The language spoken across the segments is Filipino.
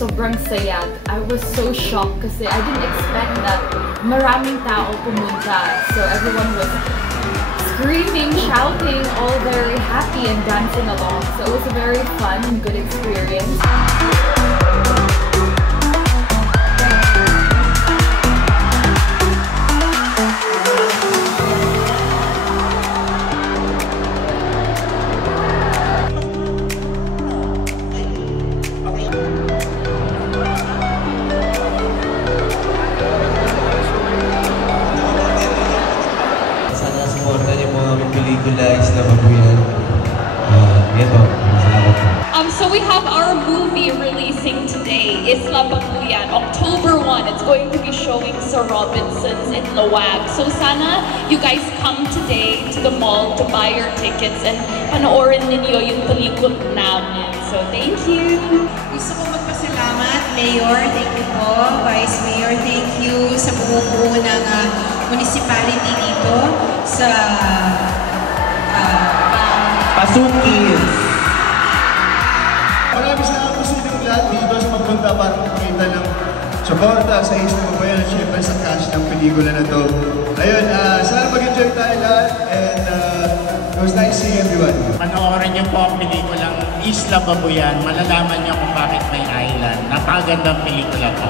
sobrang saya. I was so shocked kasi I didn't expect that maraming tao pumunta. So everyone was screaming, shouting, all very happy and dancing along. So it was a very fun and good experience. So we have our movie releasing today, Isla Babuyan, October 1. It's going to be showing sa Robinsons in Lawag. So sana you guys come today to the mall to buy your tickets and panoorin ninyo yung pelikula namin. So thank you! Gusto ko magpasalamat, Mayor, thank you po, Vice Mayor, thank you sa buo ng municipality dito sa Pasukis. Maraming salamat po sa inyong lahat dito sa magpunta para makita ng suporta sa Isla Babuyan at syempre sa cast ng pelikula na to. Ayun, sana mag-enjoy tayo lahat and it was nice seeing everyone. Panoorin niyo po ang pelikulang Isla Babuyan, malalaman niyo kung bakit may island. Napakagandang pelikula po.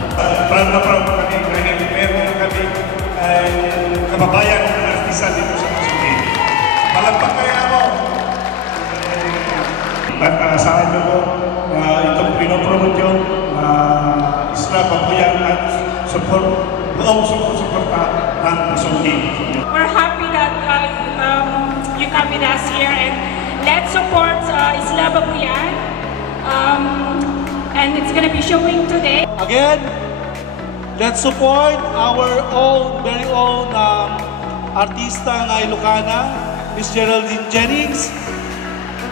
Proud na proud kami dahil meron kami kababayan ng artista dito sa Pasukis. Palagpak kaya mo! At saan niyo po itong pinopromote yung Isla Babuyan at buong suporta ng Pasukis. We're happy that you come with us here and let's support Isla Babuyan. And it's going to be showing today. Again, let's support our own, very own artista ng Ilocana, Miss Geraldine Jennings.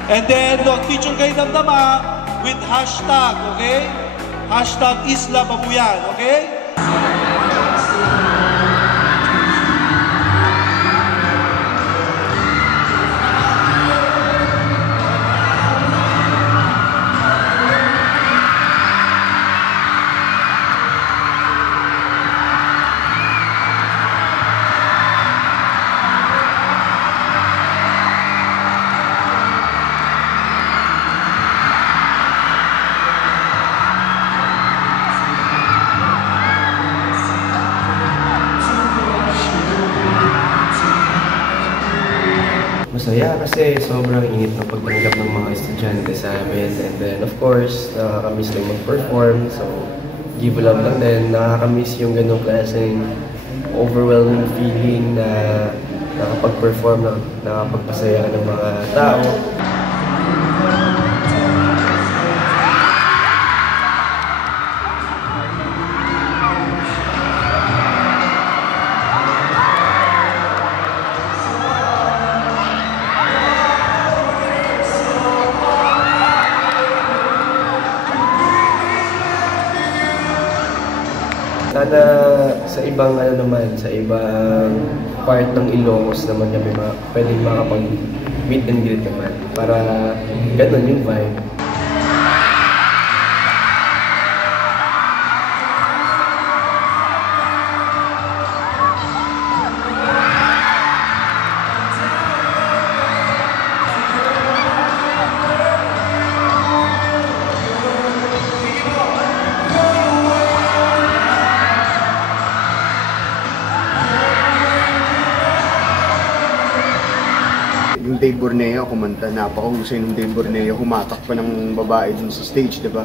And then, feature kayo damdama with hashtag, okay? Hashtag Isla Babuyan, okay? Masaya kasi sobrang init ng pagtanggap ng mga estudyante sa amin. And then of course, nakakamiss lang mag-perform. So, give love lang din. Nakakamiss yung ganong klaseng overwhelming feeling na nakapag-perform, nakapagpasaya ng mga tao. Sana sa ibang sa ibang part ng Ilocos naman kami pwedeng makapag-meet and greet naman para ganun yung vibe. Yung Dave Borneo kumanta, napakahusay ng Dave Borneo, humatak pa ng babae dun sa stage, diba?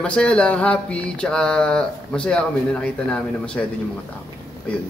Masaya lang, happy, tsaka masaya kami na nakita namin na masaya din yung mga tao. Ayun.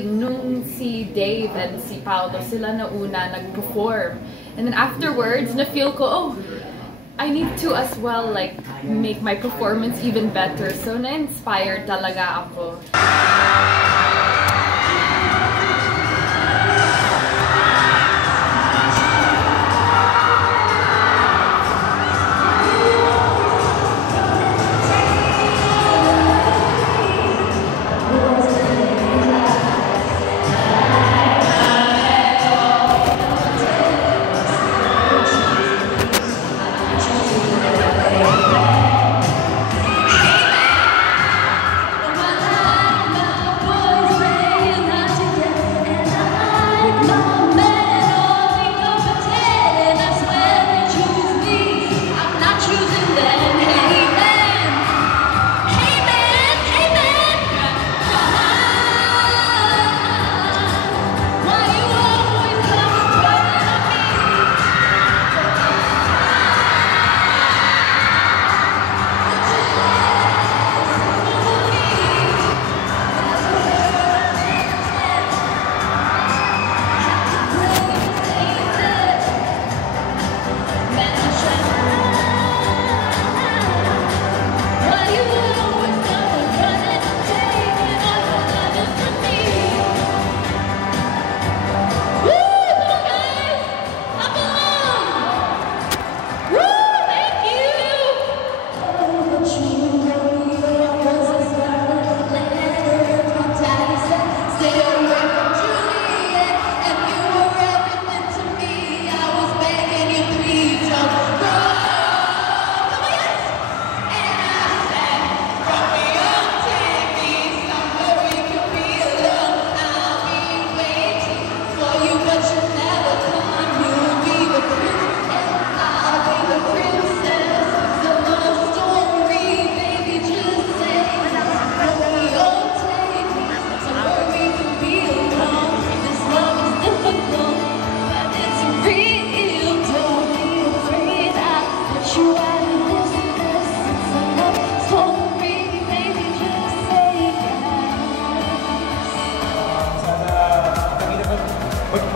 Nung si Dave and si Paolo, sila na una nag-perform. And then afterwards, na-feel ko, oh, I need to as well, like, make my performance even better. So, na-inspired talaga ako.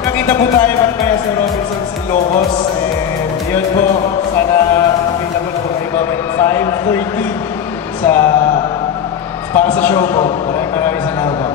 Nakita po tayo magkaya sa Robinsons Ilocos. And yun po, sana available po kayo mamaya 5:30 para sa show po. Maraming salamat po.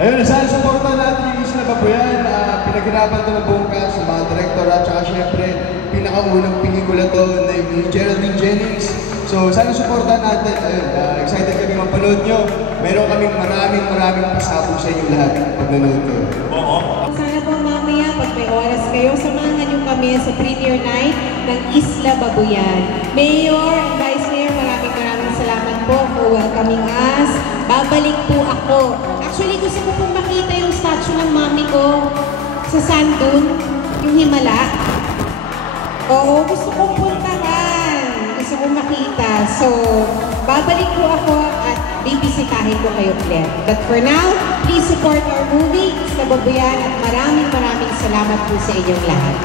Ayun, sana supportan natin yung Isla Babuyan. Pinaghirapan ito ng buong cast, ng mga director at saka syempre, pinakaunang pelikula to ni Geraldine Jennings. So sana supportan natin. Ayun, excited kami mapanood nyo. Meron kaming maraming pasabog sa inyong lahat pag nanood ko. Oo. Sana po mamaya, pag may oras kayo, samahan niyo kami sa premiere night ng Isla Babuyan. Mayor and Vice Mayor, maraming salamat po for welcoming us. Babalik po ako. Actually, gusto ko pong makita yung statue ng mami ko sa Sand Dune, yung Himala. Oo, gusto kong puntahan. Gusto kong makita. So, babalik po ako at bibisitahin ko kayo ulit. But for now, please support our movie, Isla Babuyan, at maraming salamat po sa inyong lahat.